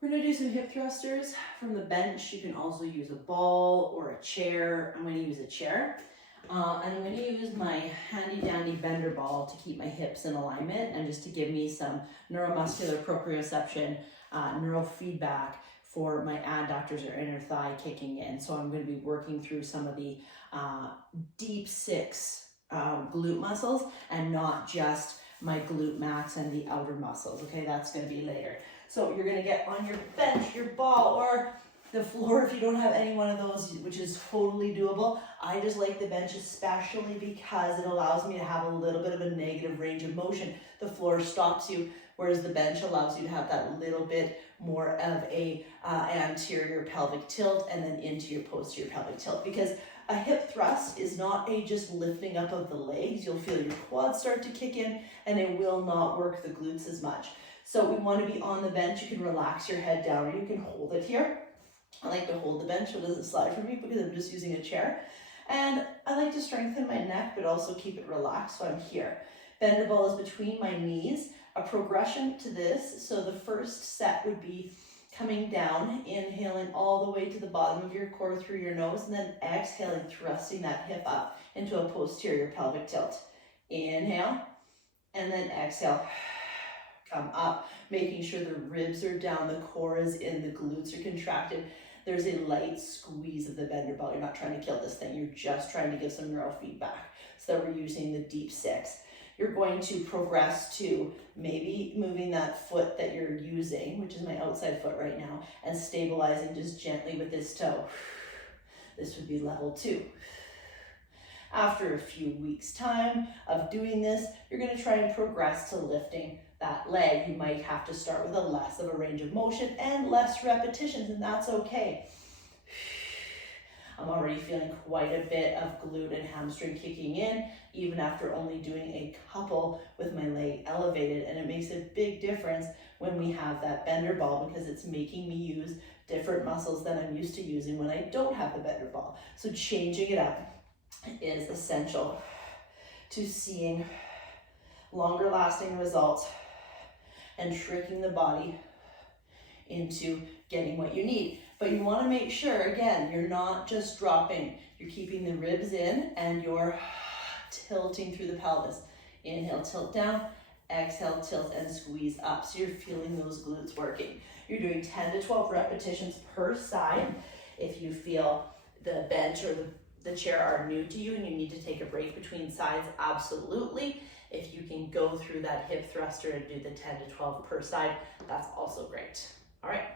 We're gonna do some hip thrusters from the bench. You can also use a ball or a chair. I'm gonna use a chair. And I'm gonna use my handy dandy Benderball to keep my hips in alignment and just to give me some neuromuscular proprioception, neurofeedback for my adductors or inner thigh kicking in. So I'm gonna be working through some of the deep six glute muscles and not just my glute max and the outer muscles. Okay, that's gonna be later. So you're gonna get on your bench, your ball, or the floor if you don't have any one of those, which is totally doable. I just like the bench especially because it allows me to have a little bit of a negative range of motion. The floor stops you, whereas the bench allows you to have that little bit more of a anterior pelvic tilt and then into your posterior pelvic tilt. Because a hip thrust is not a just lifting up of the legs. You'll feel your quads start to kick in and it will not work the glutes as much. So we want to be on the bench. You can relax your head down or you can hold it here. I like to hold the bench so it doesn't slide for me because I'm just using a chair. And I like to strengthen my neck but also keep it relaxed, so I'm here. Benderball is between my knees. A progression to this, so the first set would be coming down, inhaling all the way to the bottom of your core through your nose, and then exhaling, thrusting that hip up into a posterior pelvic tilt. Inhale, and then exhale. Come up, making sure the ribs are down, the core is in, the glutes are contracted. There's a light squeeze of the Benderball. You're not trying to kill this thing. You're just trying to give some neurofeedback. So that we're using the deep six. You're going to progress to maybe moving that foot that you're using, which is my outside foot right now, and stabilizing just gently with this toe. This would be level 2. After a few weeks' time of doing this, you're going to try and progress to lifting that leg. You might have to start with a less of a range of motion and less repetitions, and that's okay. I'm already feeling quite a bit of glute and hamstring kicking in, even after only doing a couple with my leg elevated, and it makes a big difference when we have that Benderball because it's making me use different muscles than I'm used to using when I don't have the Benderball. So changing it up is essential to seeing longer lasting results and tricking the body into getting what you need. But you want to make sure, again, you're not just dropping. You're keeping the ribs in and you're tilting through the pelvis. Inhale, tilt down. Exhale, tilt and squeeze up. So you're feeling those glutes working. You're doing 10 to 12 repetitions per side. If you feel the bench or the chair are new to you and you need to take a break between sides, absolutely. If you can go through that hip thruster and do the 10 to 12 per side, that's also great. All right.